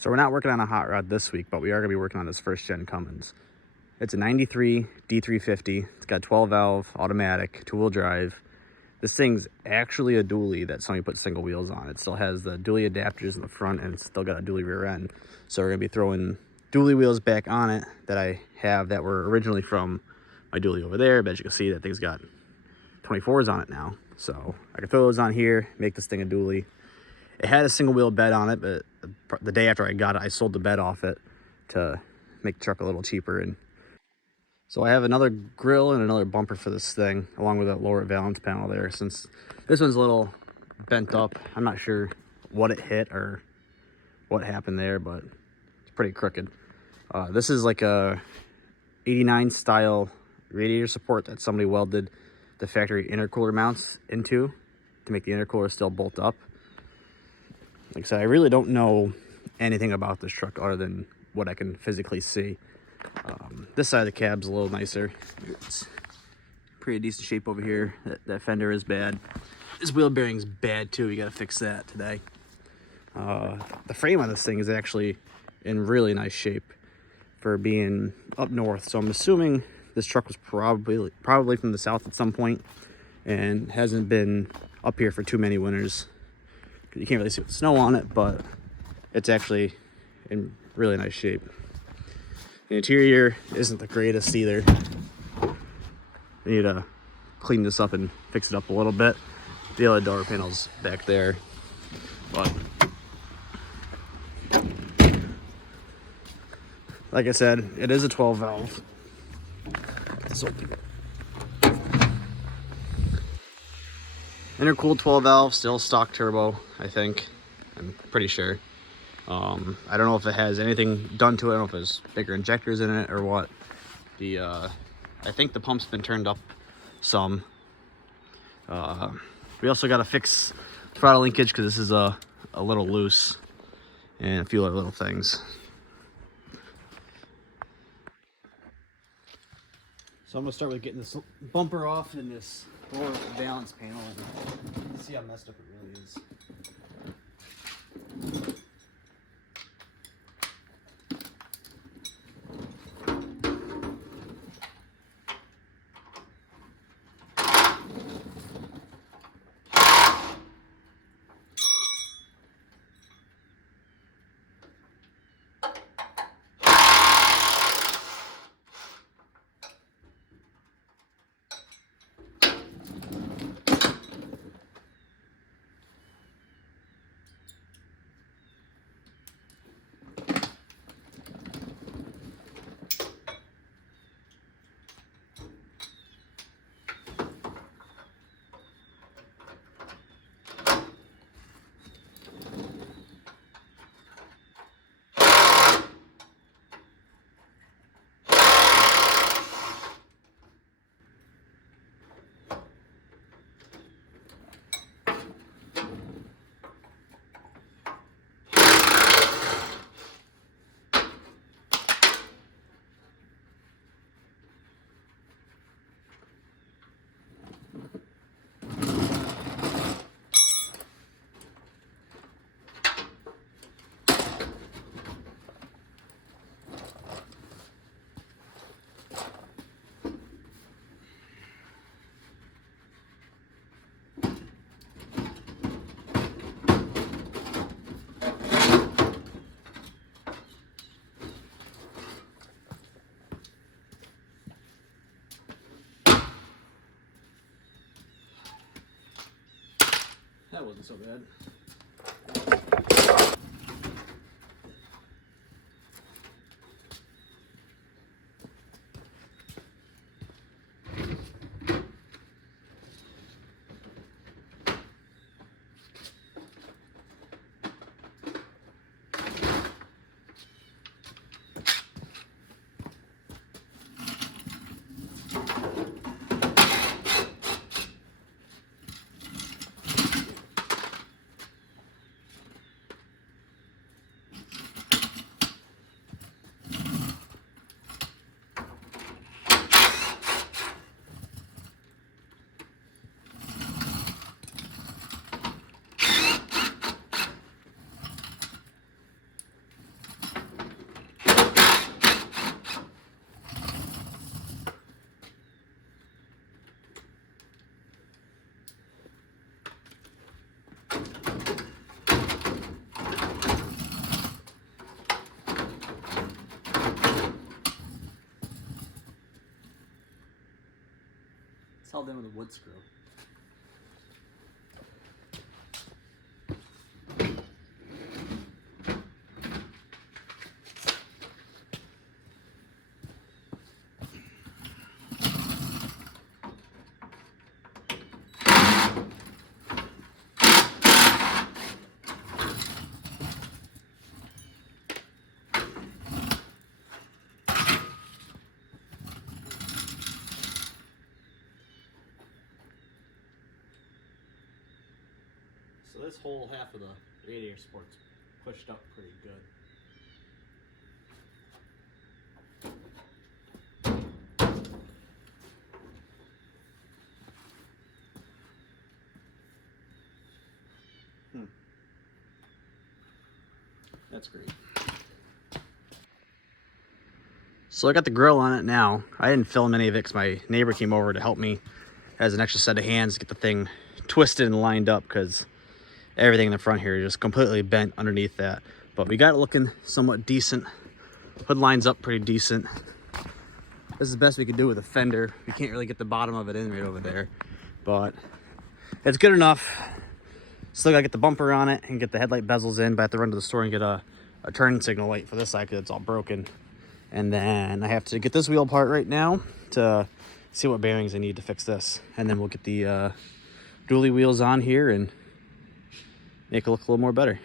So we're not working on a hot rod this week, but we are going to be working on this first gen Cummins. It's a 93 D350. It's got 12 valve, automatic, 2-wheel drive. This thing's actually a dually that somebody put single wheels on. It still has the dually adapters in the front, and it's still got a dually rear end. So we're going to be throwing dually wheels back on it that I have that were originally from my dually over there. But as you can see, that thing's got 24s on it now. So I can throw those on here, make this thing a dually. It had a single wheel bed on it, but the day after I got it, I sold the bed off it to make the truck a little cheaper. And so I have another grill and another bumper for this thing, along with that lower valance panel there. Since this one's a little bent up, I'm not sure what it hit or what happened there, but it's pretty crooked. This is like a 89 style radiator support that somebody welded the factory intercooler mounts into to make the intercooler still bolt up. Like I said, I really don't know anything about this truck other than what I can physically see. This side of the cab's a little nicer. It's pretty decent shape over here. That fender is bad. This wheel bearing's bad too. We gotta fix that today. The frame on this thing is actually in really nice shape for being up north. So I'm assuming this truck was probably from the south at some point and hasn't been up here for too many winters. You can't really see the snow on it, but it's actually in really nice shape. The interior isn't the greatest either. I need to clean this up and fix it up a little bit. The other door panel's back there, but like I said, it is a 12 valve. So intercooled 12 valve, still stock turbo, I think. I'm pretty sure. I don't know if it has anything done to it. I don't know if there's bigger injectors in it or what. I think the pump's been turned up some. We also got to fix throttle linkage because this is a little loose, and a few other little things. So I'm gonna start with getting this bumper off and this lower balance panel and see how messed up it really is. That wasn't so bad. held in with a wood screw. So this whole half of the radiator support's pushed up pretty good. That's great. So I got the grill on it now. I didn't film any of it because my neighbor came over to help me as an extra set of hands to get the thing twisted and lined up, because everything in the front here is just completely bent underneath that. But we got it looking somewhat decent. Hood lines up pretty decent. This is the best we could do with a fender. We can't really get the bottom of it in right over there, but it's good enough. Still gotta get the bumper on it and get the headlight bezels in, but I have to run to the store and get a turn signal light for this side because it's all broken. And then I have to get this wheel apart right now to see what bearings I need to fix this. And then we'll get the dually wheels on here and make it look a little more better.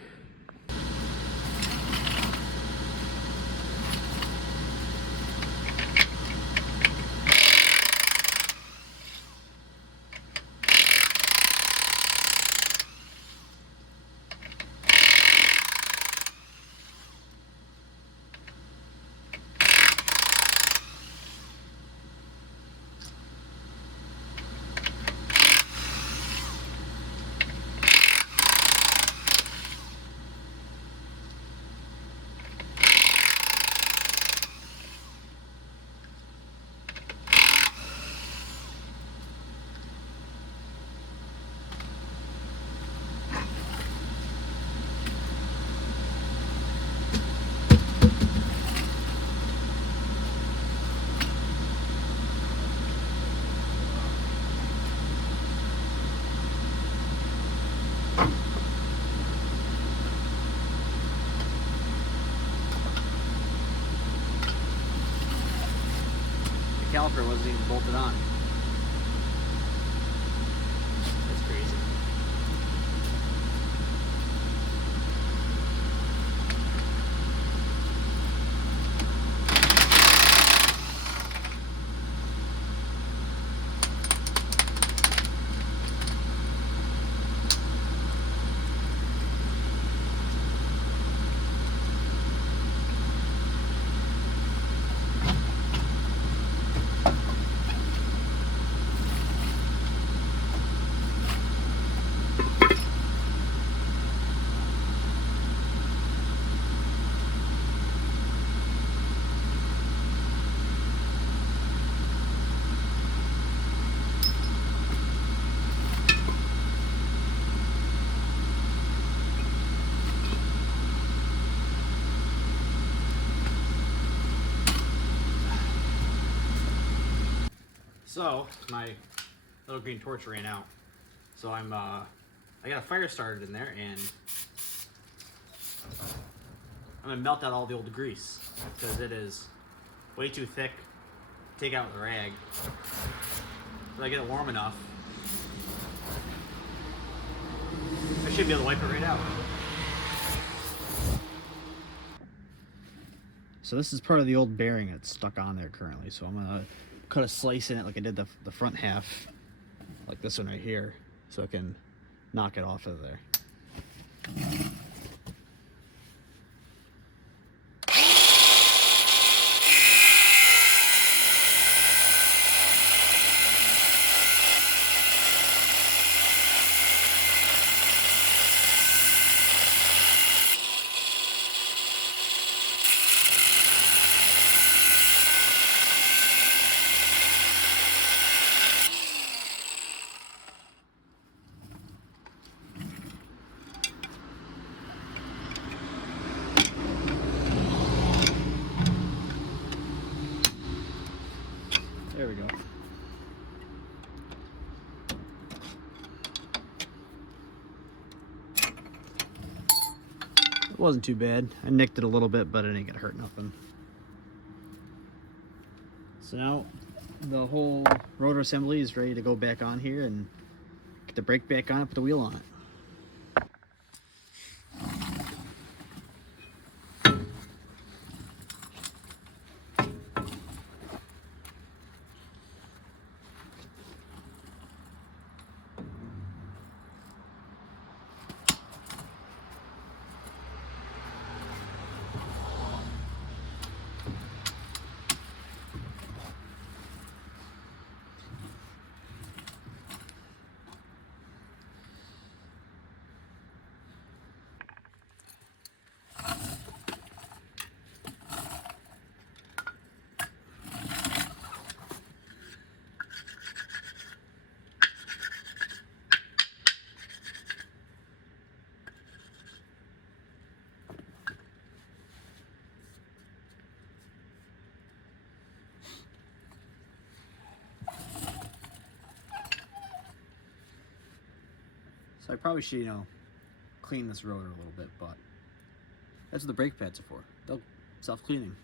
Caliper wasn't even bolted on. That's crazy. So my little green torch ran out. So I got a fire started in there, and I'm gonna melt out all the old grease because it is way too thick. Take out with a rag. But I get it warm enough, I should be able to wipe it right out. So this is part of the old bearing that's stuck on there currently. So I'm gonna cut a slice in it like I did the front half, like this one right here, so I can knock it off of there. It wasn't too bad. I nicked it a little bit, but I didn't get hurt nothing. So now the whole rotor assembly is ready to go back on here and get the brake back on it, put the wheel on it. So I probably should, clean this rotor a little bit, but that's what the brake pads are for. They'll self-cleaning.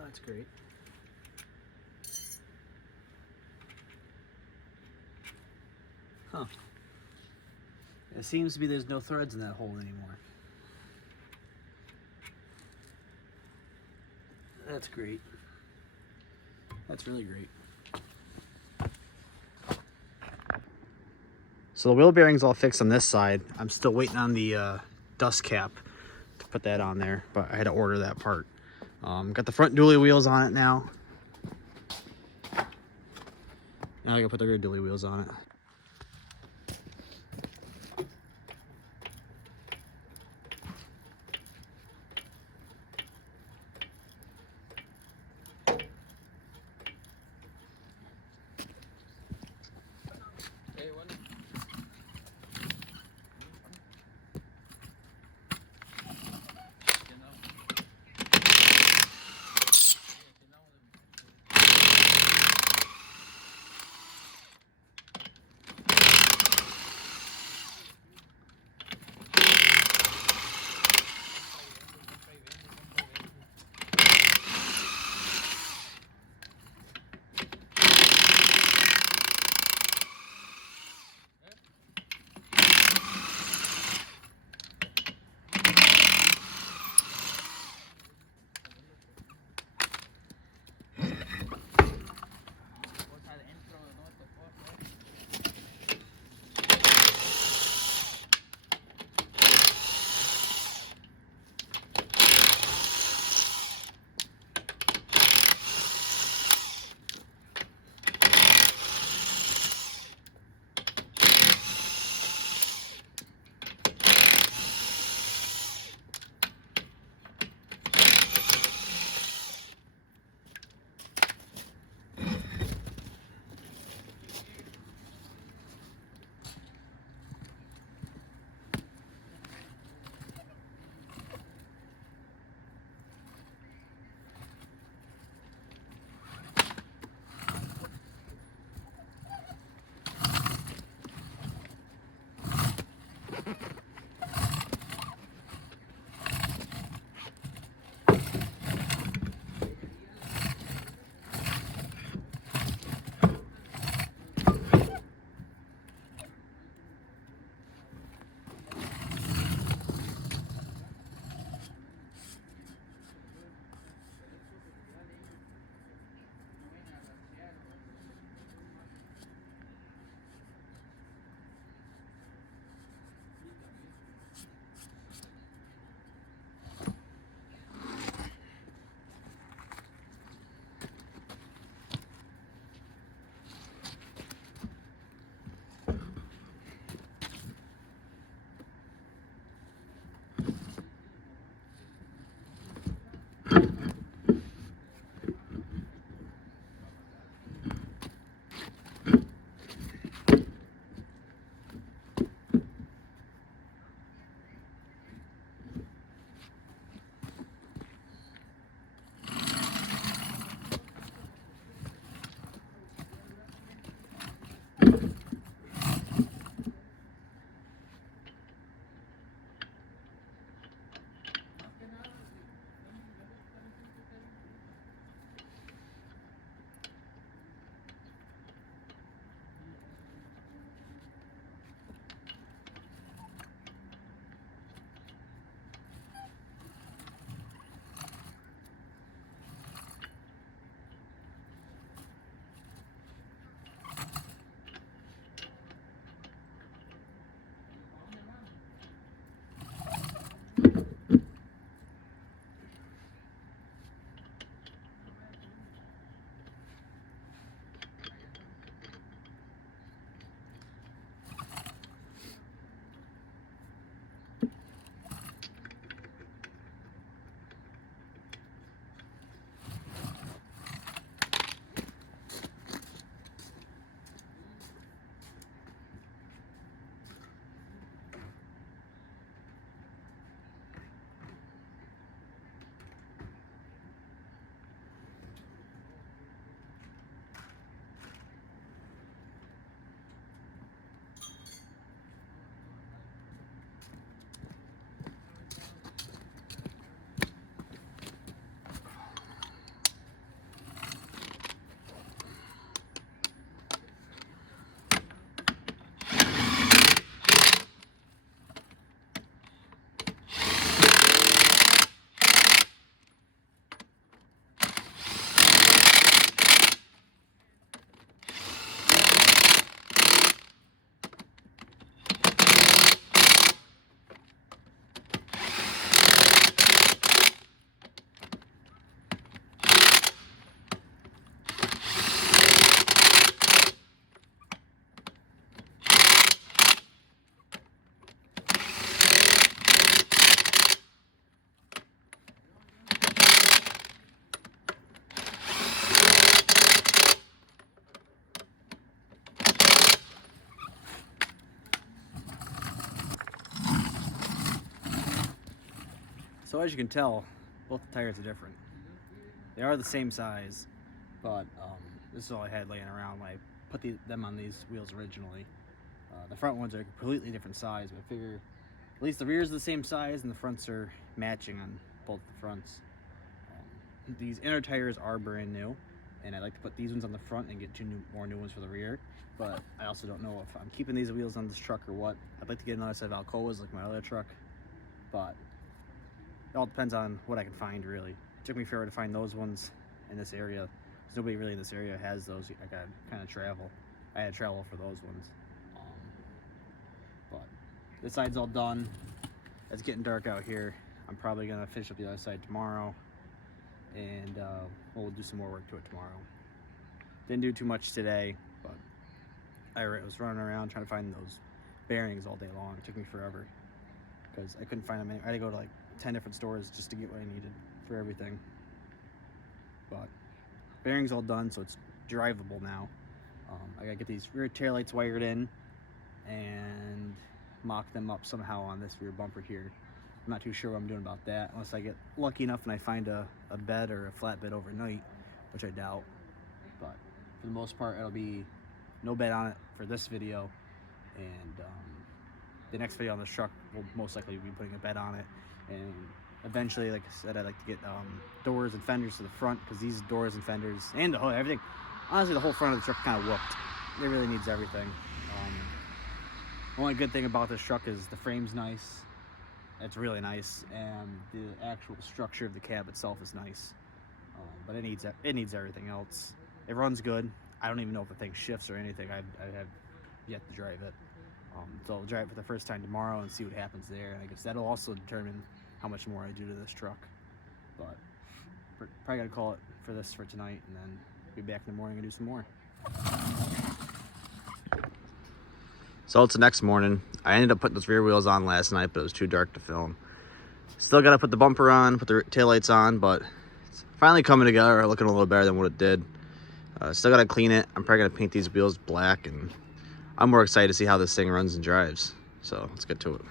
Oh, that's great. Huh. It seems to be there's no threads in that hole anymore. That's great. That's really great. So the wheel bearing's all fixed on this side. I'm still waiting on the dust cap to put that on there, but I had to order that part. Got the front dually wheels on it now. Now I gotta put the rear dually wheels on it. So as you can tell, both the tires are different. They are the same size, but this is all I had laying around when I put them on these wheels originally. The front ones are a completely different size, but I figure at least the rears are the same size and the fronts are matching on both the fronts. These inner tires are brand new, and I like to put these ones on the front and get more new ones for the rear, but I also don't know if I'm keeping these wheels on this truck or what. I'd like to get another set of Alcoas like my other truck, but it all depends on what I can find, really. It took me forever to find those ones in this area. There's nobody really in this area has those. I got kind of travel. I had to travel for those ones. But this side's all done. It's getting dark out here. I'm probably gonna finish up the other side tomorrow, and we'll do some more work to it tomorrow. Didn't do too much today, but I was running around trying to find those bearings all day long. It took me forever because I couldn't find them. I had to go to like 10 different stores just to get what I needed for everything. But bearings all done, so it's drivable now. I gotta get these rear taillights wired in and mock them up somehow on this rear bumper here. I'm not too sure what I'm doing about that, unless I get lucky enough and I find a bed or a flatbed overnight, which I doubt. But for the most part, it'll be no bed on it for this video, and the next video on this truck will most likely be putting a bed on it. And eventually, like I said, I'd like to get doors and fenders to the front, because these doors and fenders and the whole everything, honestly, the whole front of the truck kind of whooped. It really needs everything. The only good thing about this truck is the frame's nice. It's really nice, and the actual structure of the cab itself is nice. But it needs everything else. It runs good. I don't even know if the thing shifts or anything. I have yet to drive it. So I'll drive it for the first time tomorrow and see what happens there. And I guess that'll also determine how much more I do to this truck. But probably gotta call it for this for tonight, and then be back in the morning and do some more. So it's the next morning. I ended up putting those rear wheels on last night, but it was too dark to film. Still gotta put the bumper on, put the taillights on, but it's finally coming together, looking a little better than what it did. Still gotta clean it. I'm probably gonna paint these wheels black, and I'm more excited to see how this thing runs and drives. So let's get to it.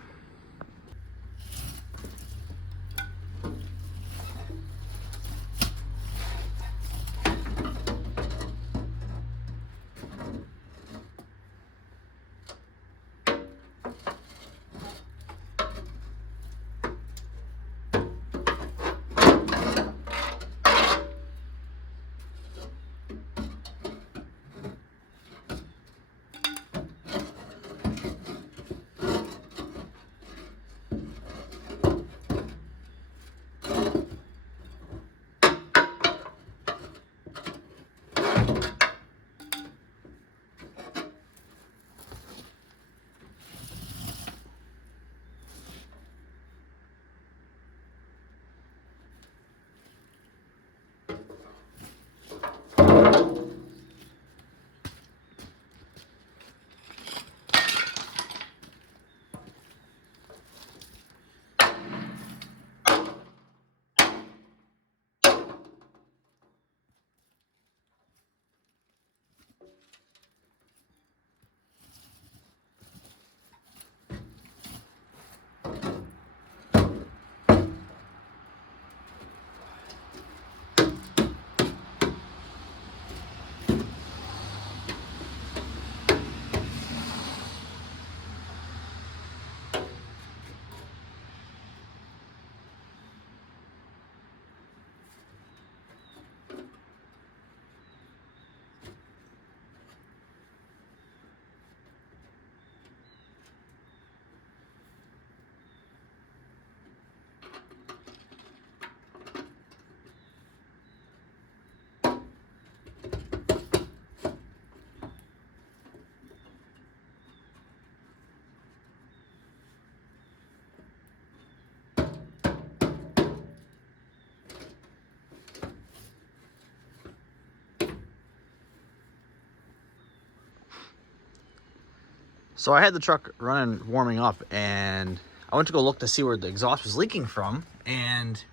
So I had the truck running, warming up, and I went to go look to see where the exhaust was leaking from, and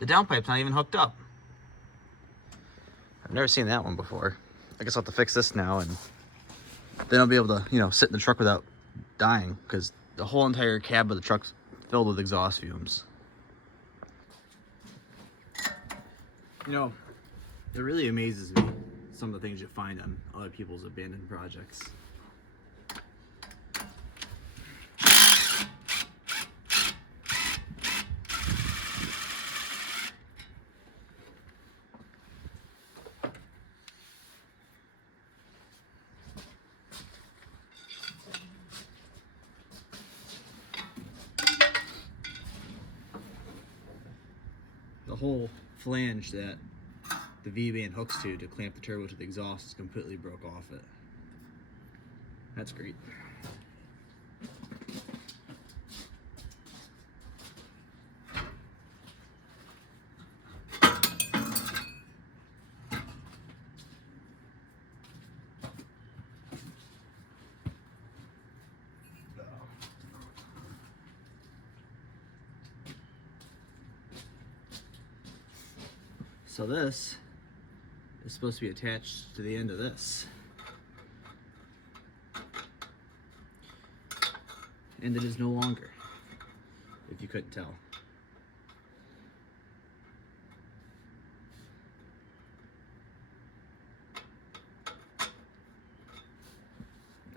the downpipe's not even hooked up. I've never seen that one before. I guess I'll have to fix this now, and then I'll be able to, sit in the truck without dying, because the whole entire cab of the truck's filled with exhaust fumes. You know, it really amazes me, some of the things you find on other people's abandoned projects. The whole flange that the V-band hooks to clamp the turbo to the exhaust is completely broke off it. That's great. So this is supposed to be attached to the end of this. And it is no longer, if you couldn't tell.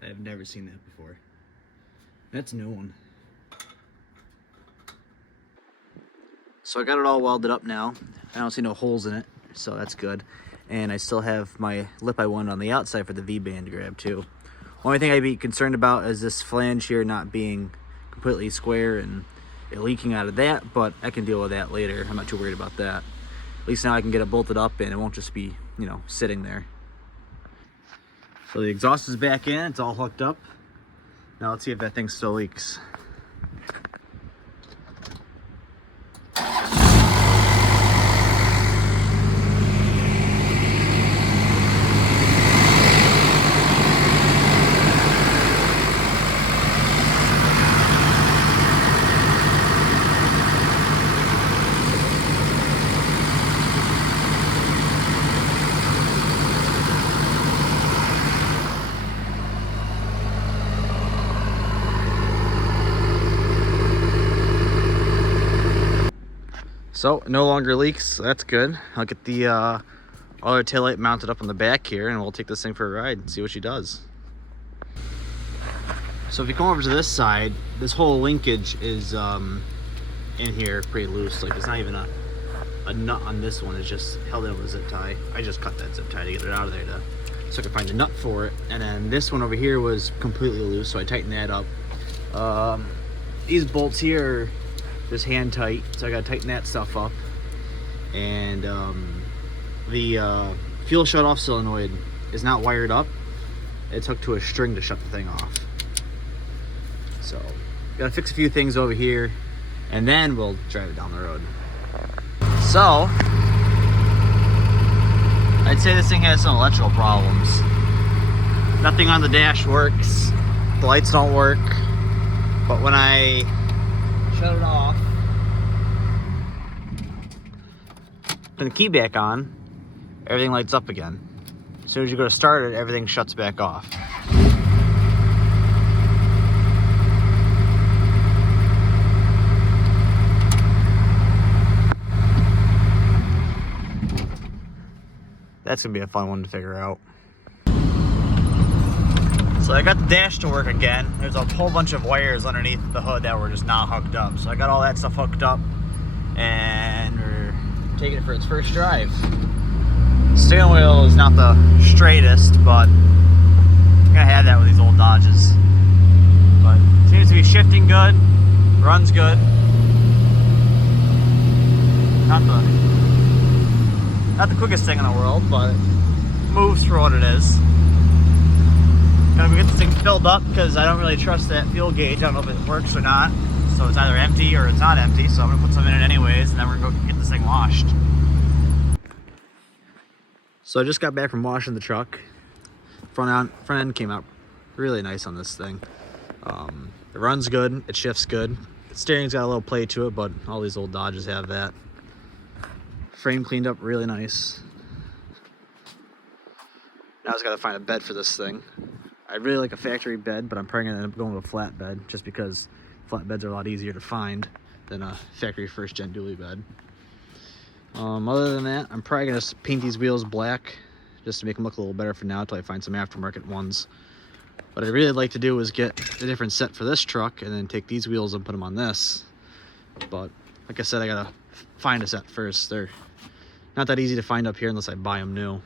I have never seen that before. That's a new one. So I got it all welded up now. I don't see no holes in it, so that's good. And I still have my lip I wanted on the outside for the V-band to grab too. Only thing I'd be concerned about is this flange here not being completely square and it leaking out of that, but I can deal with that later. I'm not too worried about that. At least now I can get it bolted up and it won't just be, you know, sitting there. So the exhaust is back in, it's all hooked up. Now let's see if that thing still leaks. So, no longer leaks, so that's good. I'll get the other taillight mounted up on the back here and we'll take this thing for a ride and see what she does. So if you come over to this side, this whole linkage is in here pretty loose. Like, it's not even a nut on this one, it's just held in with a zip tie. I just cut that zip tie to get it out of there so I could find the nut for it. And then this one over here was completely loose, so I tightened that up. These bolts here are just hand tight, so I gotta tighten that stuff up. And the fuel shut-off solenoid is not wired up. It's hooked to a string to shut the thing off. So, gotta fix a few things over here, and then we'll drive it down the road. So, I'd say this thing has some electrical problems. Nothing on the dash works, the lights don't work, but when I shut it off, put the key back on, everything lights up again. As soon as you go to start it, everything shuts back off. That's gonna be a fun one to figure out. So I got the dash to work again. There's a whole bunch of wires underneath the hood that were just not hooked up. So I got all that stuff hooked up and we're taking it for its first drive. Steering wheel is not the straightest, but I'm gonna have that with these old Dodges. But seems to be shifting good, runs good. Not the quickest thing in the world, but it moves for what it is. Gonna get this thing filled up because I don't really trust that fuel gauge. I don't know if it works or not. So it's either empty or it's not empty. So I'm gonna put some in it anyways, and then we're gonna go get this thing washed. So I just got back from washing the truck. Front end came out really nice on this thing. It runs good, it shifts good. The steering's got a little play to it, but all these old Dodges have that. Frame cleaned up really nice. Now I just gotta find a bed for this thing. I really like a factory bed, but I'm probably gonna end up going with a flat bed just because flat beds are a lot easier to find than a factory first gen dually bed. Other than that, I'm probably gonna paint these wheels black just to make them look a little better for now until I find some aftermarket ones. What I'd really like to do is get a different set for this truck and then take these wheels and put them on this. But like I said, I gotta find a set first. They're not that easy to find up here unless I buy them new.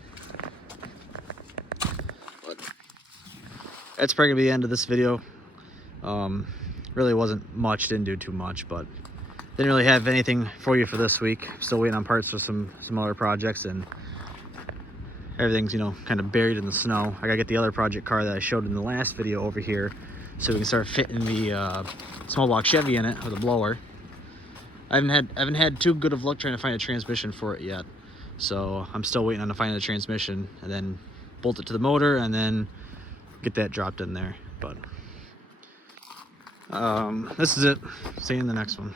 But that's probably gonna be the end of this video. Really wasn't much, didn't do too much, but didn't really have anything for you for this week. Still waiting on parts for some other projects, and everything's, you know, kind of buried in the snow. I gotta get the other project car that I showed in the last video over here so we can start fitting the small block Chevy in it with a blower. I haven't had too good of luck trying to find a transmission for it yet, so I'm still waiting on to find the transmission and then bolt it to the motor and then get that dropped in there. But this is it. See you in the next one.